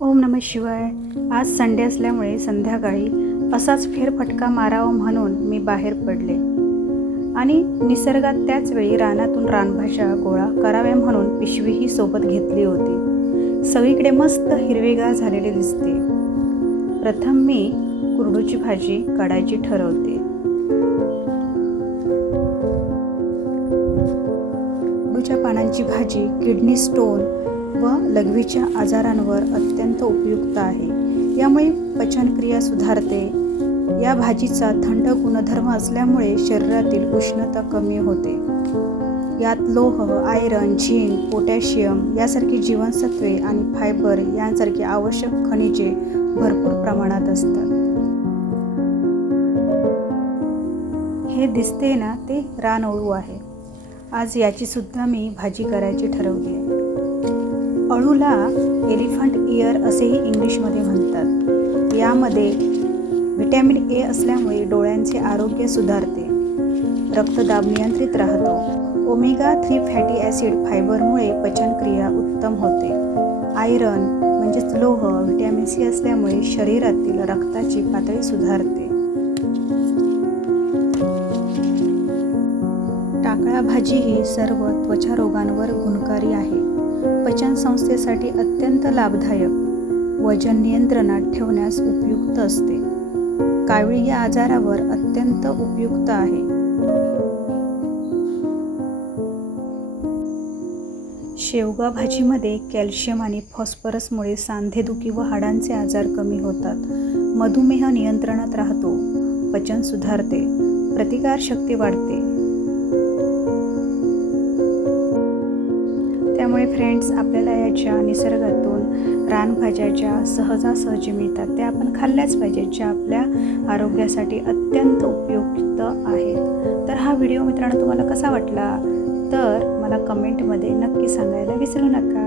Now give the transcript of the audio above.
ओम नमः शिवाय. आज संडे असल्यामुळे संध्याकाळी असाच फेरफटका मारावा म्हणून मी बाहेर पडले आणि निसर्गात त्याच वेळी रानातून रानभाज्या गोळा कराव्या म्हणून पिशवीही सोबत घेतली होती. सगळीकडे मस्त हिरवेगार झालेले दिसते. प्रथम मी कुरडूची भाजी काढायची ठरवते. कुरडूच्या पानांची भाजी किडनी स्टोन व लघवीच्या आजारांवर अत्यंत उपयुक्त आहे. यामुळे पचनक्रिया सुधारते. या भाजीचा थंड गुणधर्म असल्यामुळे शरीरातील उष्णता कमी होते. यात लोह, आयरन, झिंक, पोटॅशियम यासारखी जीवनसत्वे आणि फायबर यांसारखी आवश्यक खनिजे भरपूर प्रमाणात असतात. हे दिसते ना, ते रानअळू आहे. आज याची सुद्धा मी भाजी करायची ठरवली आहे. अळूला एलिफंट इयर असेही इंग्लिशमध्ये म्हणतात. यामध्ये व्हिटॅमिन ए असल्यामुळे डोळ्यांचे आरोग्य सुधारते. रक्तदाब नियंत्रित राहतो. ओमेगा 3 फॅटी ॲसिड फायबरमुळे पचनक्रिया उत्तम होते. आयरन म्हणजेच लोह, व्हिटॅमिन सी असल्यामुळे शरीरातील रक्ताची पातळी सुधारते. टाकळा भाजी ही सर्व त्वचा रोगांवर गुणकारी आहे. पचन संस्थेसाठी अत्यंत लाभदायक, वजन नियंत्रणात ठेवण्यास उपयुक्त असते. कावळी या आजारावर अत्यंत उपयुक्त आहे. शेवगा भाजीमध्ये कॅल्शियम आणि फॉस्फरसमुळे सांधेदुखी व हाडांचे आजार कमी होतात. मधुमेह नियंत्रणात राहतो. पचन सुधारते. प्रतिकारशक्ती वाढते. त्यामुळे फ्रेंड्स, आपल्याला याच्या निसर्गातून रानभाज्या ज्या सहजासहजी मिळतात त्या आपण खाल्ल्याच पाहिजेत, ज्या आपल्या आरोग्यासाठी अत्यंत उपयुक्त आहेत. तर हा व्हिडिओ मित्रांनो तुम्हाला कसा वाटला तर मला कमेंटमध्ये नक्की सांगायला विसरू नका.